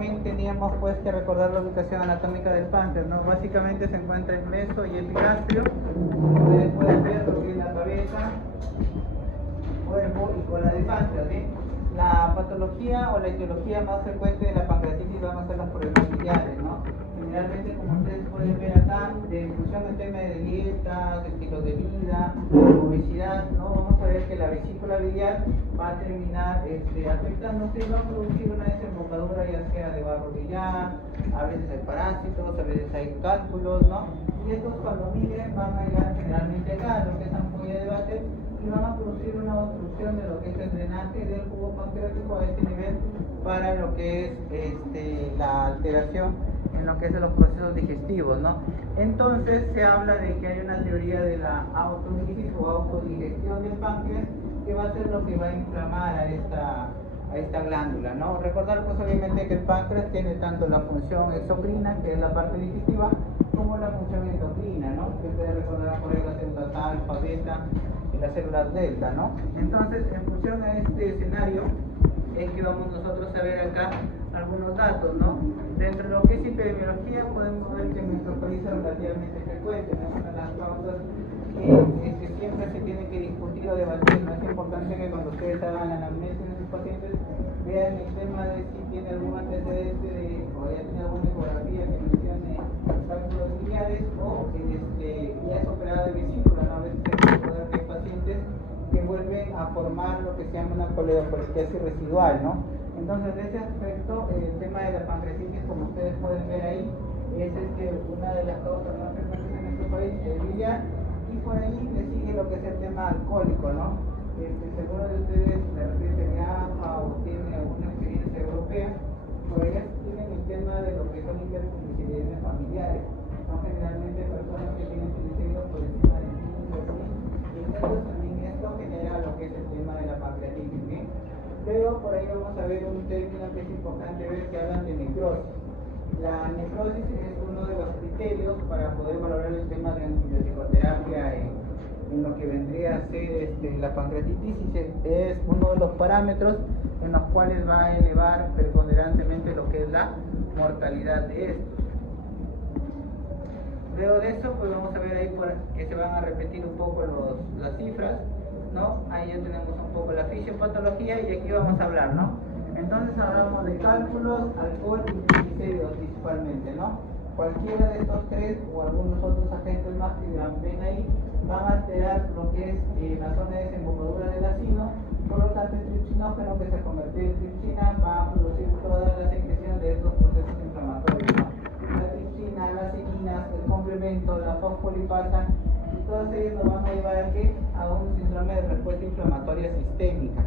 también teníamos pues que recordar la ubicación anatómica del páncreas, ¿no? Básicamente se encuentra en meso y epigastrio. Ustedes pueden ver lo que es la cabeza, cuerpo y cola del páncreas, ¿bien? La patología o la etiología más frecuente de la pancreatitis van a ser los problemas biliares, ¿no? Generalmente, como ustedes pueden ver acá, en función del tema de dietas, estilo de vida, obesidad, ¿no? Vamos a ver que la vesícula biliar va a terminar afectándose y va a producir una desembocadura ya sea de barro biliar, a veces hay parásitos, a veces hay cálculos, ¿no? Y estos cuando migren van a llegar generalmente acá, lo que es ampolla de Vatel, y van a producir una obstrucción de lo que es el drenaje del jugo pancreático a este nivel para lo que es la alteración en lo que es los procesos digestivos, ¿no? Entonces se habla de que hay una teoría de la autodigesis o autodigestión del páncreas que va a ser lo que va a inflamar a esta glándula, ¿no? Recordar pues obviamente que el páncreas tiene tanto la función exocrina, que es la parte digestiva, como la función endocrina, ¿no? Que ustedes recordarán por ahí las células alfa, beta y las células delta, ¿no? Entonces, en función a este escenario, es que vamos nosotros a ver acá algunos datos, ¿no? Dentro de lo que es epidemiología podemos ver que en nuestro país es relativamente frecuente, ¿no? Una de las causas que siempre se tiene que discutir o debatir, ¿no? Es importante que cuando ustedes hagan la anamnesis de sus pacientes vean el tema de si tiene algún antecedente o ya tiene alguna ecografía que mencione cálculos biliares o ya es operada de vesícula, ¿no? A veces hay pacientes que vuelven a formar lo que se llama una coledocolestiasis residual, ¿no? Entonces, de ese aspecto, el tema de la pancreatitis, como ustedes pueden ver ahí, es una de las causas más frecuentes en nuestro país, el biliar, y por ahí le sigue lo que es el tema alcohólico, ¿no? Seguro de ustedes de repente viaja o tiene alguna experiencia europea, por ellas tienen el tema de lo que son hipertrigliceridemias familiares. Son generalmente personas que tienen triglicéridos por encima de 5.000, y entonces también esto genera lo que es el tema de la pancreatitis, ¿bien? Luego por ahí vamos a ver un término que es importante ver, que hablan de necrosis. La necrosis es uno de los criterios para poder valorar el tema de antibiótico-terapia en lo que vendría a ser la pancreatitis, y es uno de los parámetros en los cuales va a elevar preponderantemente lo que es la mortalidad de esto. Luego de eso, pues vamos a ver ahí que se van a repetir un poco las cifras, ¿no? Ahí ya tenemos un poco la fisiopatología y aquí vamos a hablar, ¿no? Entonces hablamos de cálculos, alcohol y triglicéridos principalmente, ¿no? Cualquiera de estos tres o algunos otros agentes más que ven ahí van a alterar lo que es la zona de desembocadura del ácido. Por lo tanto, el tripsinógeno que se convierte en tripsina va a producir toda la secreción de estos procesos inflamatorios, ¿no? La tripsina, las cilinas, el complemento, la fosfolipasa, y todas ellas nos van a llevar a un síndrome de respuesta inflamatoria sistémica.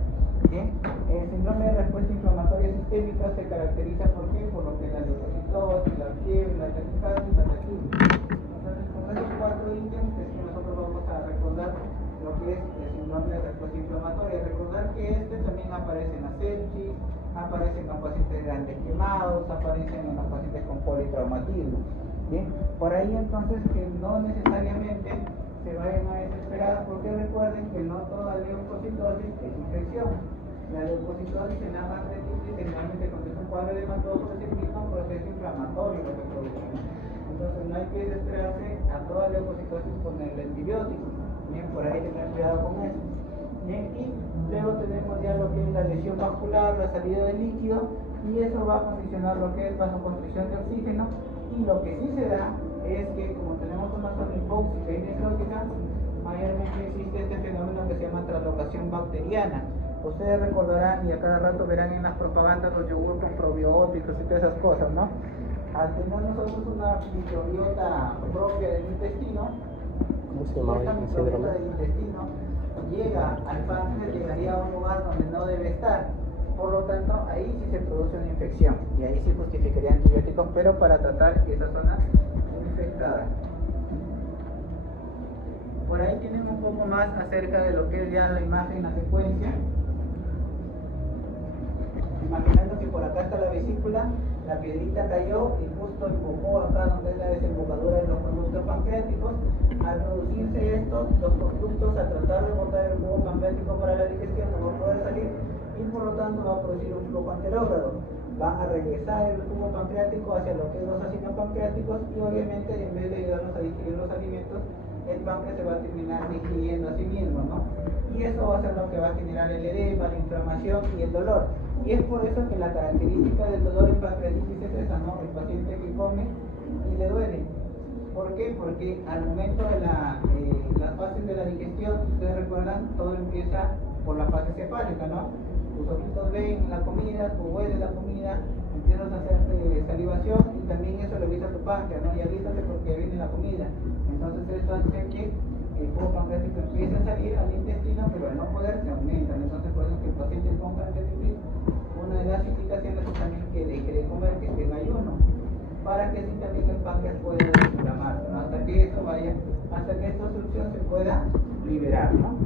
¿Bien? El síndrome de respuesta inflamatoria sistémica se caracteriza ¿por qué? Por lo que es la leucocitosis, la fiebre, la taquicardia y la taquitis. Entonces, con esos cuatro ítems es que nosotros vamos a recordar lo que es el síndrome de respuesta inflamatoria. Recordar que también aparece en la sepsis, aparece en los pacientes grandes quemados, aparece en los pacientes con politraumatismo. ¿Bien? Por ahí entonces que no necesariamente se vayan a desesperar, porque recuerden que no toda leucocitosis es infección. La leucocitosis en la pancreatitis generalmente cuando es un cuadro de hematoso significa un proceso inflamatorio que se produce. Entonces no hay que desesperarse a toda leucocitosis con el antibiótico. Bien, por ahí tener cuidado con eso. Bien, y luego tenemos ya lo que es la lesión vascular, la salida de líquido, y eso va a condicionar lo que es vasoconstricción de oxígeno. Y lo que sí se da es que como tenemos una zona hipóxica y necrótica, mayormente existe este fenómeno que se llama translocación bacteriana. Ustedes recordarán y a cada rato verán en las propagandas los yogur con probióticos y todas esas cosas, ¿no? Al tener nosotros una microbiota propia del intestino, ¿cómo se llama esta el microbiota síndrome? del intestino llega al páncreas, llegaría a un lugar donde no debe estar. Por lo tanto, ahí sí se produce una infección y ahí sí justificaría antibióticos, pero para tratar esa zona infectada. Por ahí tenemos un poco más acerca de lo que es ya la imagen, la secuencia. Imaginando que por acá está la vesícula, la piedrita cayó y justo empujó acá donde es la desembocadura de los conductos pancreáticos. Al producirse estos, los conductos, al tratar de botar el jugo pancreático para la digestión, no va a poder salir y por lo tanto va a producir un flujo anterógrado. van a regresar el jugo pancreático hacia lo que es los ácidos pancreáticos y obviamente en vez de ayudarnos a digerir los alimentos, el páncreas se va a terminar digiriendo a sí mismo, ¿no? Y eso va a ser lo que va a generar el edema, la inflamación y el dolor. Y es por eso que la característica del dolor en pancreatitis es esa, ¿no? El paciente que come y le duele. ¿Por qué? Porque al momento de las fases de la digestión, ustedes recuerdan, todo empieza por la fase cefálica, ¿no? Tus ojitos ven la comida, tú hueles la comida, empiezas a hacer salivación y también eso le avisa a tu páncreas, ¿no? Y avísate porque viene la comida. Entonces eso hace que el jugo pancreático empiece a salir al intestino, pero al no poder se aumentan. Entonces por eso que el paciente con pancreatitis, una de las indicaciones es también que deje de comer, que esté en ayuno, para que así también el páncreas pueda desinflamarse, ¿no? Hasta que eso vaya, hasta que esta solución se pueda liberar, ¿no?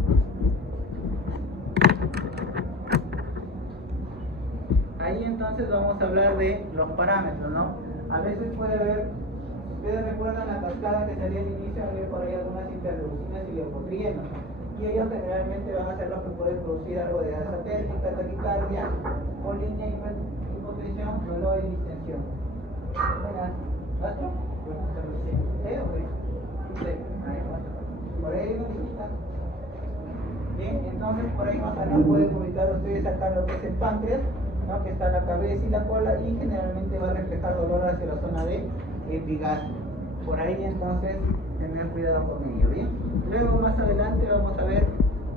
Ahí entonces vamos a hablar de los parámetros, ¿no? A veces puede haber, ustedes recuerdan la cascada que salía al inicio, había por ahí algunas interleucinas y leucotrienos, y ellos generalmente van a ser los que pueden producir algo de alza térmica, taquicardia, polinia, hipotensión, dolor y distensión. ¿Rastro? ¿Sí o qué? Sí, ahí va. Por ahí no necesita. Bien, entonces por ahí más allá pueden ubicar ustedes acá lo que es el páncreas, ¿no? Que está la cabeza y la cola, y generalmente va a reflejar dolor hacia la zona de epigastrio. Por ahí entonces tener cuidado con ello, ¿bien? Luego más adelante vamos a ver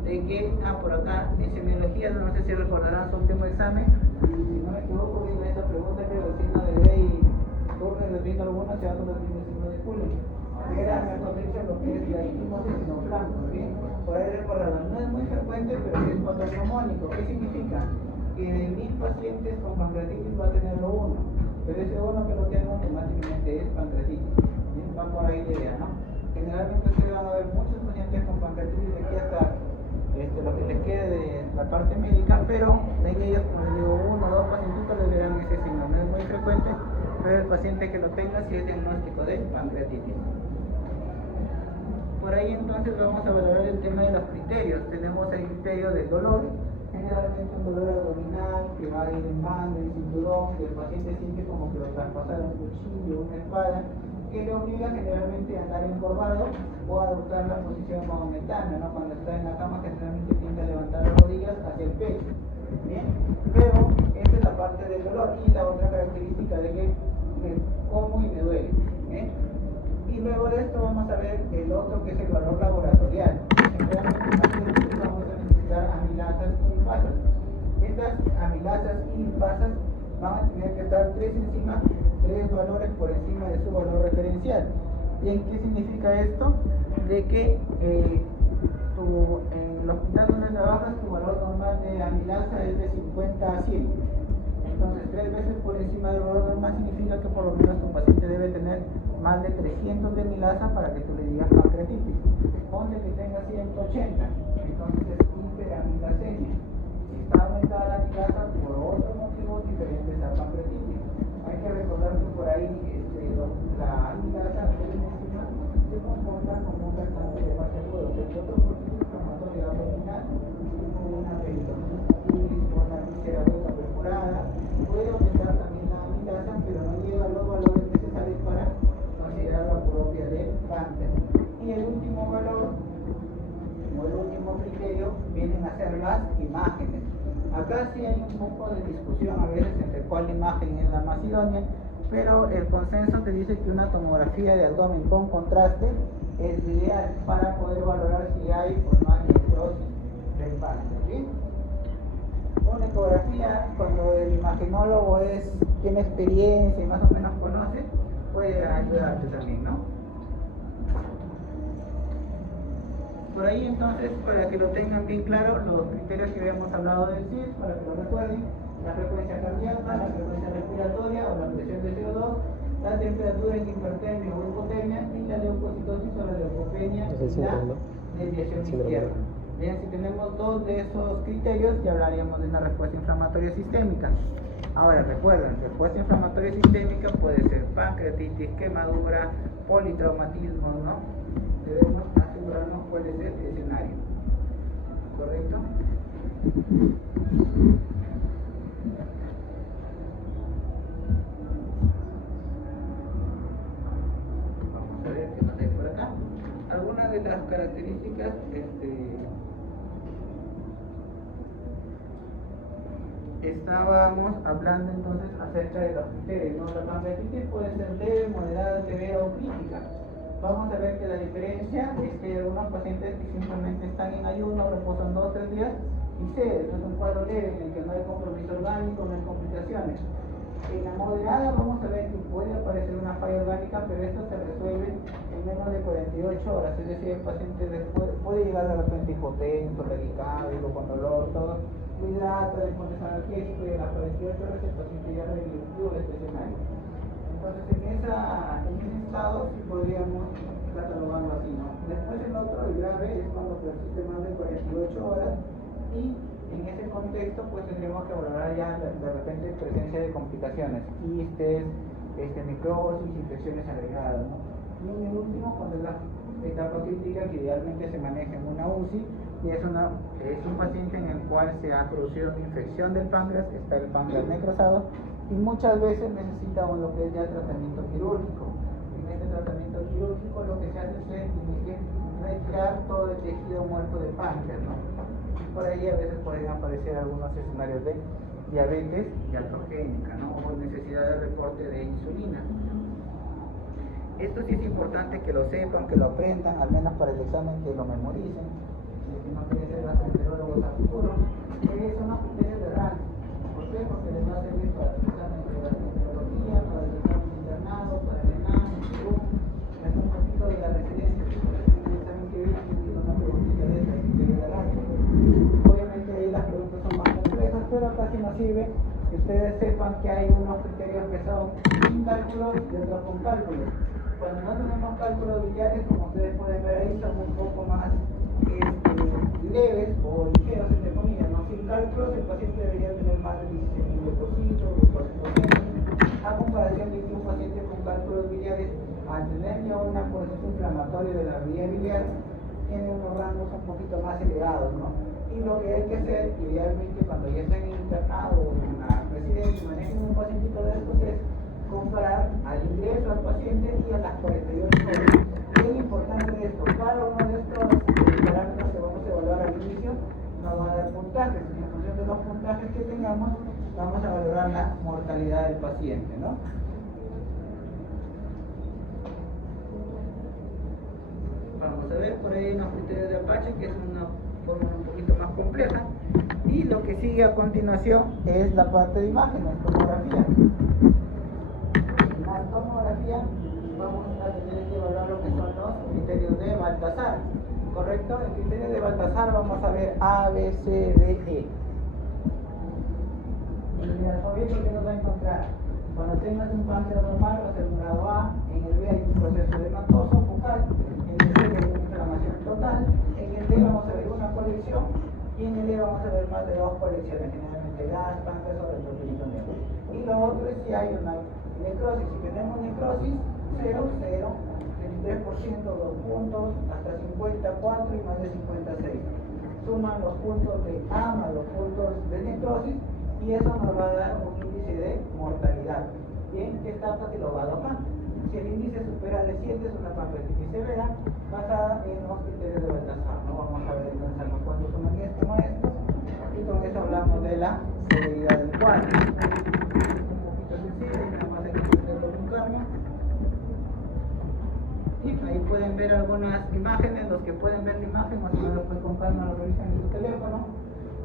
de que, por acá en semiología, no sé si recordarán su último examen, si no me equivoco, viene esta pregunta que el signo de Gray y Turner les vino alguna, se va con el signo de Cullen. Era, mejor dicho, lo que es la equimosis sinoflanco, ¿bien? Por ahí recordarán, no es muy frecuente, pero sí es patognomónico. ¿Qué significa? Que de 1000 pacientes con pancreatitis va a tenerlo uno, pero ese uno que lo tenga automáticamente es pancreatitis. ¿Bien? Va por ahí la idea, ¿no? Generalmente ustedes van a ver muchos pacientes con pancreatitis de aquí hasta lo que les quede de la parte médica, pero en ellos, como les digo, uno o dos pacientitos les verán ese signo. No es muy frecuente, pero el paciente que lo tenga sí es diagnóstico de pancreatitis. Por ahí entonces vamos a valorar el tema de los criterios. Tenemos el criterio del dolor, generalmente un dolor abdominal que va a ir en banda, en cinturón, que el paciente siente como que lo traspasaron un cuchillo, una espada, que le obliga generalmente a andar encorvado o a adoptar la posición mahometana, ¿no? Cuando está en la cama generalmente tiende a levantar las rodillas hacia el pecho. ¿Bien? Pero esa es la parte del dolor, y la otra característica de que me como y me duele. ¿Bien? Y luego de esto vamos a ver el otro, que es el valor laboratorial. Generalmente vamos a necesitar amilasas y lipasas. Estas amilasas y lipasas van a tener que estar 3 valores por encima de su valor referencial. Bien, ¿qué significa esto? De que en el hospital donde trabajas, tu valor normal de amilasa es de 50 a 100. Entonces, 3 veces por encima del valor normal significa que por lo menos tu paciente debe tener más de 300 de amilasa para que tú le digas pancreatitis. Ponle que tenga 180, entonces es hiperamilasemia. Está aumentada la amilasa por otros motivos diferentes a pancreatitis. Hay que recordar que por ahí la amilasa se comporta como un cantante de fase aguda, o sea, que otro proceso inflamatorio abdominal, como una peritonitis, una víscera hueca perforada, puede aumentar también la amilasa, pero no llega a los valores necesarios para considerarla propia del páncreas. Y el último valor, o el último criterio, vienen a ser las imágenes. Acá sí hay un poco de discusión a veces entre cuál imagen es la más idónea, pero el consenso te dice que una tomografía de abdomen con contraste es ideal para poder valorar si hay o no hay necrosis del páncreas. ¿Sí? Una ecografía, cuando el imagenólogo tiene experiencia y más o menos conoce, puede ayudarte también, ¿no? Por ahí entonces, para que lo tengan bien claro, los criterios que habíamos hablado del CIS, para que lo recuerden: la frecuencia cardíaca, la frecuencia respiratoria o la presión de CO2, la temperatura en hipertermia o hipotermia, y la leucocitosis o la leucopenia y la desviación izquierda. Bien, si tenemos 2 de esos criterios, ya hablaríamos de una respuesta inflamatoria sistémica. Ahora recuerden, respuesta inflamatoria sistémica puede ser pancreatitis, quemadura, politraumatismo, ¿no? Debemos asegurarnos cuál es el escenario. ¿Correcto? de las características estábamos hablando entonces acerca de los criterios, ¿no? La pancreatitis puede ser leve, moderada, severa o crítica. Vamos a ver que la diferencia es que hay algunos pacientes que simplemente están en ayuno, reposan 2 o 3 días y ceden. Es un cuadro leve en el que no hay compromiso orgánico, no hay complicaciones. En la moderada vamos a ver que puede aparecer una falla orgánica, pero esto se resuelve en menos de 48 horas, es decir, el paciente después puede llegar de repente hipotenso, taquicárdico, con dolor, todo, lo hidrata, le pones analgésico y a las 48 horas el paciente ya revirtió este escenario. Entonces en ese estado sí podríamos catalogarlo así, ¿no? Después el otro, el grave, es cuando persiste más de 48 horas y en ese contexto pues tendríamos que valorar ya de repente presencia de complicaciones, quistes, necrosis, infecciones agregadas, ¿no? Y en el último, cuando es la etapa crítica, que idealmente se maneja en una UCI, y es un paciente en el cual se ha producido una infección del páncreas, está el páncreas necrosado, y muchas veces necesita lo que es ya tratamiento quirúrgico. En este tratamiento quirúrgico lo que se hace es retirar todo el tejido muerto del páncreas, ¿no? Por ahí a veces pueden aparecer algunos escenarios de diabetes iatrogénica, ¿no? O necesidad de recorte de insulina. Esto sí es importante que lo sepan, que lo aprendan, al menos para el examen que lo memoricen, que no quieren ser gastroenterólogos a futuro, que son los criterios de RANS. ¿Por qué? Porque les va a servir para el examen de gastroenterología, para el examen de internado, para el ENAM, es un poquito de la residencia, el examen que viene tiene una preguntita de esa, criterio de RANS. Obviamente ahí las preguntas son más complejas, pero casi nos sirve que ustedes sepan que hay unos criterios que son sin cálculos y otros con cálculos. Cuando no tenemos cálculos biliares, como ustedes pueden ver ahí, son un poco más leves o ligeros, entre comillas, ¿no? Sin cálculos, el paciente debería tener más de 16.000 leucocitos, a comparación de que un paciente con cálculos biliares, al tener ya un proceso inflamatorio de la vía biliar, tiene unos rangos un poquito más elevados, ¿no? Y lo que hay que hacer, idealmente, cuando ya estén en internado o en una residencia y manejen un pacientito de estos, es comparar al ingreso al paciente y a las 48 horas. Y es importante de esto, cada uno de estos parámetros que vamos a evaluar al inicio nos va a dar puntajes, y en función de los puntajes que tengamos vamos a valorar la mortalidad del paciente, ¿no? Vamos a ver por ahí unos criterios de Apache, que es una fórmula un poquito más compleja, y lo que sigue a continuación es la parte de imágenes, tomografía. En la tomografía vamos a tener que evaluar lo que son los criterios de Baltasar, ¿correcto? El criterio de Baltasar vamos a ver A, B, C, D, E. En el alfabeto que nos va a encontrar, cuando tengas un páncreas normal va a ser un grado A, en el B hay un proceso hematoso focal, en el C hay una inflamación total, en el D vamos a ver una colección y en el E vamos a ver más de 2 colecciones, generalmente gas, páncreas o retroperitoneal. Y lo otro es si hay una necrosis. Si tenemos necrosis, 0, 0, 23%, 2 puntos, hasta 54 y más de 56. Suman los puntos de A más los puntos de necrosis y eso nos va a dar un índice de mortalidad. Bien, ¿qué está catalogado acá? Si el índice supera de 7 es una pancreatitis severa basada en los criterios de Baltasar. ¿No? Vamos a ver entonces cuántos suman estos maestros y con eso hablamos de la severidad del cuadro. Un poquito sencillo, nada más hay que entenderlo con calma. Y ahí pueden ver algunas imágenes, los que pueden ver la imagen, más o menos pues con calma lo revisan en su teléfono.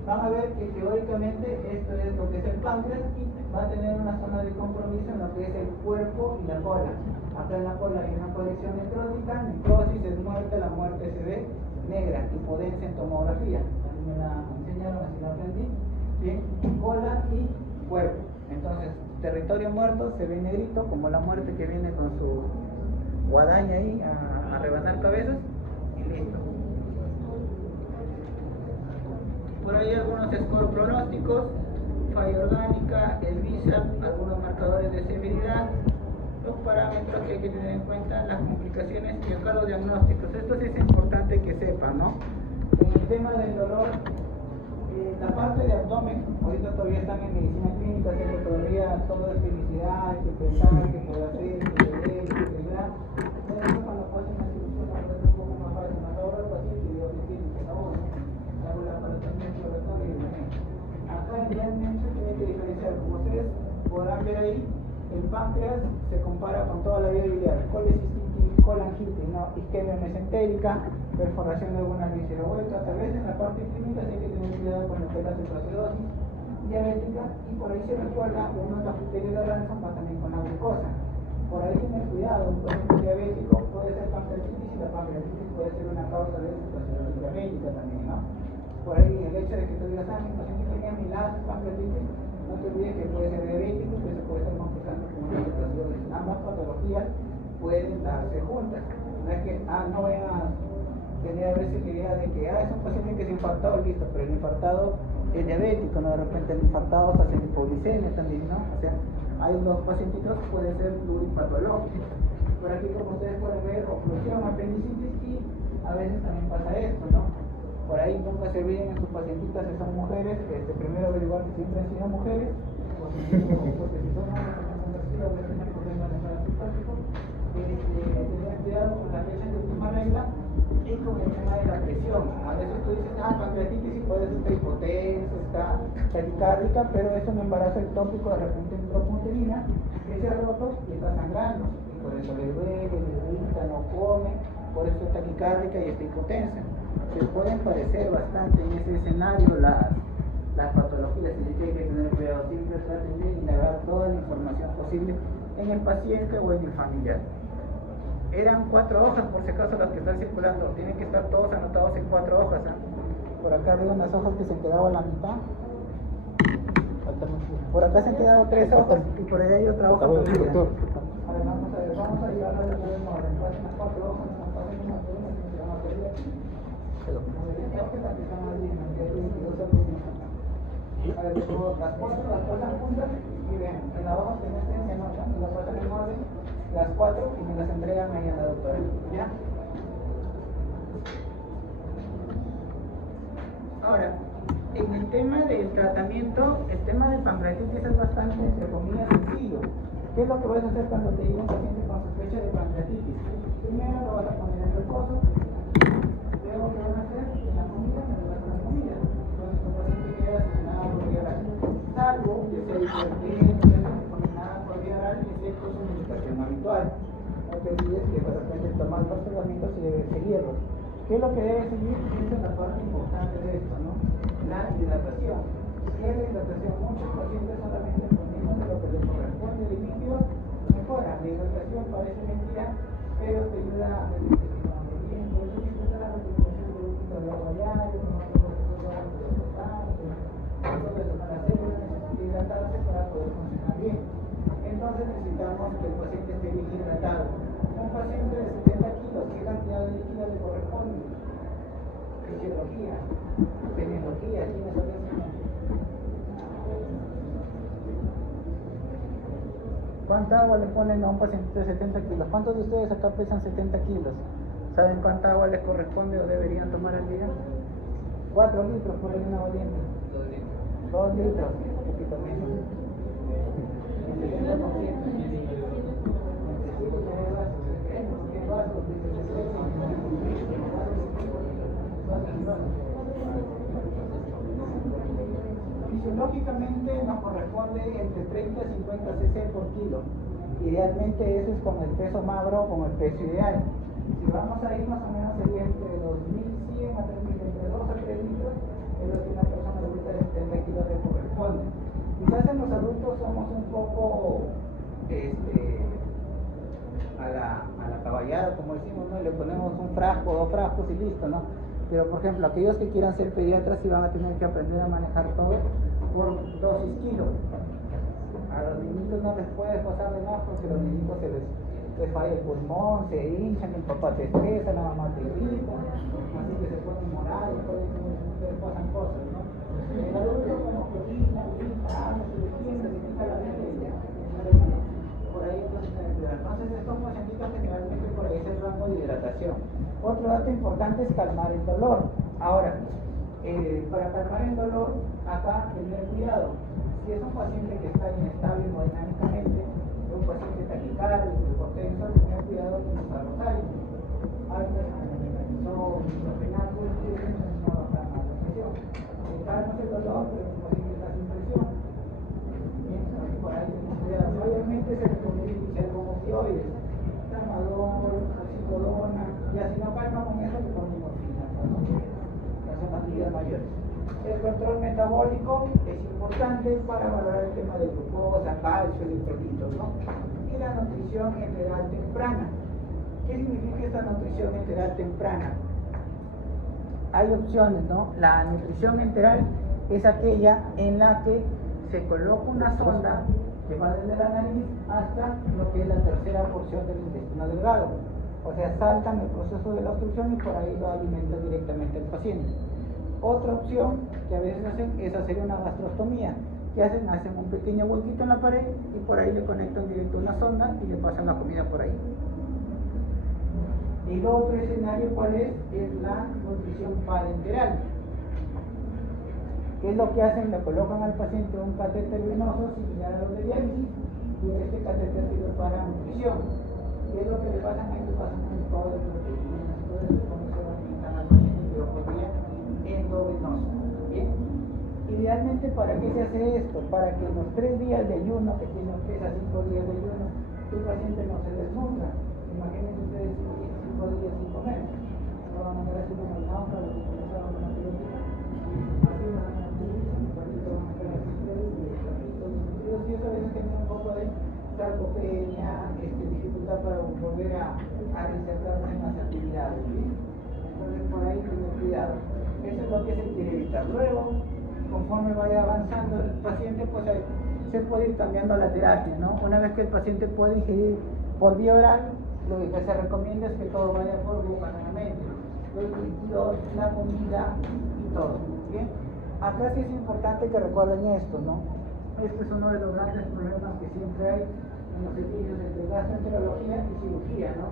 Van a ver que teóricamente esto es lo que es el páncreas y va a tener una zona de compromiso en lo que es el cuerpo y la cola. Acá en la cola hay una colección necrótica, necrosis es muerte, la muerte se ve negra, hipodensa en tomografía. A mí me la enseñaron, así la aprendí. Bien, cola y cuerpo. Entonces, territorio muerto se ve negrito, como la muerte que viene con su guadaña ahí a rebanar cabezas y listo. Por ahí algunos scores pronósticos, falla orgánica, el BISAP, algunos marcadores de severidad, los parámetros que hay que tener en cuenta, las complicaciones y acá los diagnósticos. Esto sí es importante que sepan, ¿no? En el tema del dolor, la parte de abdomen, ahorita todavía están en medicina clínica, así que todavía todo es felicidad, hay que pensar, que puede hacer, que beber, que tendrá. Pero cuando pasen la cirugía, va a ser un poco más fácil, ver ahí, el páncreas se compara con toda la vía biliar, colecistitis, colangitis, ¿no? Isquemia mesentérica, perforación de alguna víscera vuelta. Tal vez en la parte clínica sí hay que tener cuidado con lo que es la cetoacidosis diabética, y por ahí se recuerda que uno de los criterios de Ransom va también con la glucosa. Por ahí tener cuidado, un paciente diabético puede ser pancreatitis, y la pancreatitis puede ser una causa de cetoacidosis diabética también, ¿no? Por ahí el hecho de que tú digas, mi paciente tenía amilasis, pancreatitis, no te olvides que puede ser diabético, que se puede estar complicando con una cetoacidosis. Ambas patologías pueden darse juntas. No es que, no vayan a tener a veces la idea de que, es un paciente que se infartó, listo, pero el infartado es diabético, ¿no? De repente el infartado se hace hipoglicemia también, ¿no? O sea, hay dos pacientitos que pueden ser pluripatológicos. Por aquí, como ustedes pueden ver, oclusión, apendicitis, y a veces también pasa esto, ¿no? Por ahí nunca se olviden en sus pacientitas si son mujeres, primero averiguar que siempre han sido mujeres, porque si son hombres que han convertido a veces tienen problemas de parasitático, tener cuidado con la fecha de última regla y con el tema de la presión. A veces tú dices, pancreatitis y puede ser hipotensa, está taquicárdica, pero es un embarazo ectópico, de repente entró punterina, que se ha roto y está sangrando, y por eso le duele, le irrita, no come, por eso está taquicárdica y está hipotensa. Se pueden parecer bastante en ese escenario las patologías, y hay que tener cuidado, siempre traten de indagar toda la información posible en el paciente o en el familiar. Eran 4 hojas, por si acaso, las que están circulando, tienen que estar todos anotados en 4 hojas. Por acá había unas hojas que se han quedado a la mitad, por acá se han quedado 3 hojas y por ahí hay otra hoja. Vamos a llevarla de nuevo en orden. Pasen las 4 hojas, nos pasen una por una, y se van a perder. A ver, las 4 las pasan juntas y ven, en la hoja que no estén se anotan, y las pasan en orden, las 4, y me las entregan ahí a la doctora. ¿Ya? Ahora, en el tema del tratamiento, el tema del pancreatitis es bastante, entre comillas, sencillo. ¿Qué es lo que vas a hacer cuando te llegue un paciente con sospecha de pancreatitis? Primero lo vas a poner en reposo, luego ¿qué van a hacer? En la comida, me lo vas a la comida. Entonces, un paciente queda sin nada por vía oral, salvo que sea hipertenso, con nada por vía oral, excepto su medicación habitual. No te olvides que de repente tomar los tratamientos y debes seguirlos. ¿Qué es lo que debe seguir? Esa es la parte importante de esto, ¿no? La hidratación. ¿Qué es la hidratación? Muchos pacientes solamente poniendo de lo que les corresponde de líquidos mejora. La hidratación parece mentira, pero te ayuda a ver que se mande bien. Por eso siempre está la recomendación de un litro de agua diario, tomando 2 litros de agua de todo eso. Para células necesita hidratarse para poder funcionar bien. Entonces necesitamos que el paciente esté bien hidratado. Un paciente de 70 kilos, ¿qué cantidad de líquido le corresponde? Fisiología, epidemiología, ¿quiénes son esos? ¿Cuánta agua le ponen a un paciente de 70 kilos? ¿Cuántos de ustedes acá pesan 70 kilos? ¿Saben cuánta agua les corresponde o deberían tomar al día? 4 litros por una valiente. 2 litros, un poquito menos. El 70%. Fisiológicamente nos corresponde entre 30 y 50 cc por kilo. Idealmente eso es con el peso magro o con el peso ideal. Si vamos a ir más o menos sería entre 2100 a 3000, entre 2 a 3 litros, es lo que una persona adulta de 70 kilos le corresponde. Quizás en los adultos somos un poco a la caballada, como decimos, ¿no? Le ponemos un frasco, 2 frascos y listo, ¿no? Pero por ejemplo, aquellos que quieran ser pediatras sí van a tener que aprender a manejar todo por dosis kilo. A los niñitos no les puedes pasar de más porque los niñitos les falla el pulmón, se hinchan, el papá te estresa, la mamá te grita, así que se ponen morados, les pasan cosas, ¿no? El adulto como que grita, se defiende, se quita la vida y ya. Por ahí entonces estos pacientitos generalmente por ahí es el rango de hidratación. Otro dato importante es calmar el dolor. Ahora, para calmar el dolor, acá tener cuidado. Si es un paciente que está inestable hemodinámicamente, un paciente taquicárdico, hipotenso, tener cuidado con los arrozales. Altas, microfenato, no bajar más la presión. Calmas el dolor, pero el paciente está sin presión. Bien, por ahí tener cuidado. Generalmente se recomienda iniciar con opioides, tramadol, oxicodona, y así no calma con eso le ponen morfina, ¿no? Las pastillas mayores. El control metabólico es importante para valorar el tema de glucosa, calcio, electrolitos, ¿no? Y la nutrición enteral temprana. ¿Qué significa esta nutrición enteral temprana? Hay opciones, ¿no? La nutrición enteral es aquella en la que se coloca una sonda que va desde la nariz hasta lo que es la tercera porción del intestino delgado. O sea, saltan el proceso de la obstrucción y por ahí lo alimentan directamente al paciente. Otra opción que a veces hacen es hacer una gastrostomía. ¿Qué hacen? Hacen un pequeño huequito en la pared y por ahí le conectan directo una sonda y le pasan la comida por ahí. El otro escenario, ¿cuál es? Es la nutrición parenteral. ¿Qué es lo que hacen? Le colocan al paciente un catéter venoso similar a los de diálisis y este catéter sirve para nutrición. ¿Qué es lo que le pasan? Ahí le pasan un licuado de proteínas, todo eso con eso alimentan al paciente, pero por vía endovenosa. ¿Bien? Idealmente, ¿para qué se hace esto? Para que en los 3 días de ayuno, que tiene 3 a 5 días de ayuno, tu paciente no se desnutra. Imagínense ustedes 5 días sin comer. No van a quedar haciendo una náusea, lo que comenzaron con la pelotita. Así van a quedar igualito, van a quedar sin y eso a veces tiene un poco de sarcopenia, dificultad para volver a reinsertarse en las actividades. ¿Sí? Entonces por ahí tener cuidado. Eso es lo que se quiere evitar. Luego, conforme vaya avanzando el paciente, pues se puede ir cambiando la terapia, ¿no? Una vez que el paciente puede ingerir por vía oral, lo que se recomienda es que todo vaya por boca nuevamente, los líquidos, la comida y todo. ¿Bien? Acá sí es importante que recuerden esto, ¿no? Este es uno de los grandes problemas que siempre hay en los estudios entre gastroenterología y cirugía, ¿no?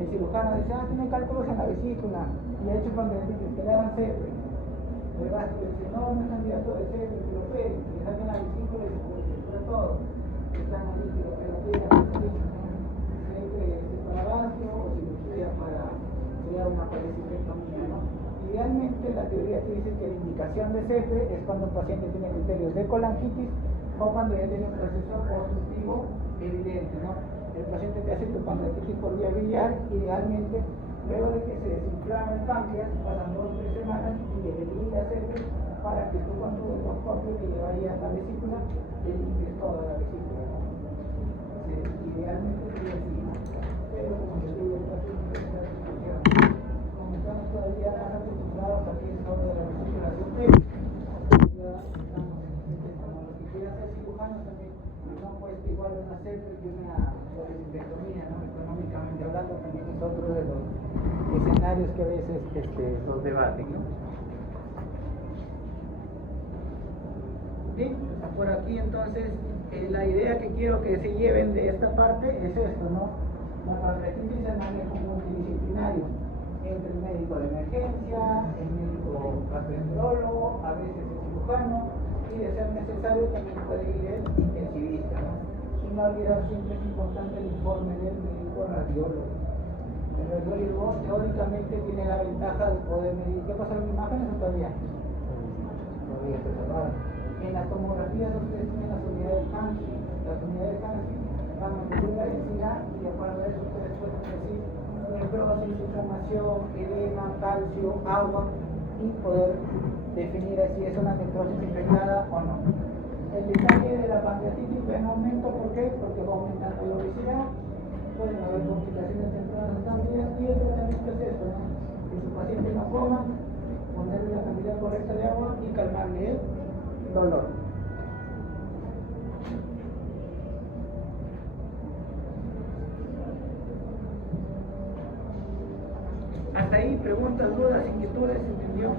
El cirujano dice, tiene cálculos en la vesícula y ha hecho pancreatitis, que le hagan CEPE. El gastro dice, no es candidato de CEPE, que lo operen, que le saquen la vesícula y se cura todo. Están ahí, que lo operan, para gastro o cirugía para crear una parecitectomía, ¿no? Idealmente la teoría te dice que la indicación de CEPE es cuando el paciente tiene criterios de colangitis o cuando ya tiene un proceso obstructivo evidente, ¿no? El paciente te hace tu pancreatitis por vía biliar, idealmente luego de que se desinflama el páncreas, pasan 2 o 3 semanas y le elimina CEPE para que tú con tu endoscopio que le vaya a la vesícula le limpies toda la vesícula, ¿no? Idealmente sería así, ¿no? Pero como les digo, el paciente está en discusión. Como estamos todavía acostumbrados a que es sobre la recirculación médica, ya estamos en este tema. Los que quieran ser cirujanos también no cuesta igual una CEPE que una colecistectomía, ¿no? Económicamente hablando, también es otro de los escenarios que a veces los debaten, ¿no? Bien, por aquí entonces la idea que quiero que se lleven de esta parte es esto, ¿no? La pancreatitis se maneja multidisciplinario entre el médico de emergencia, el médico gastroenterólogo, a veces el cirujano y de ser necesario también puede ir el intensivista, ¿no? Y no olvidar siempre es importante el informe del médico radiólogo. El radiólogo teóricamente tiene la ventaja de poder medir. ¿Qué pasa con imágenes o todavía? Todavía se cerraron. En las tomografías ustedes tienen las unidades Hansen. Las unidades Hansen van a medir la densidad y de acuerdo a eso ustedes pueden decir necrosis, inflamación, edema, calcio, agua y poder definir si es una necrosis infectada o no. El detalle de la pancreatitis va en aumento, ¿por qué? Porque va aumentando la obesidad, pueden haber complicaciones tempranas también y el tratamiento es eso, ¿no? Que su paciente no coma, ponerle la cantidad correcta de agua y calmarle el dolor. Hasta ahí, preguntas, dudas, inquietudes, ¿entendió?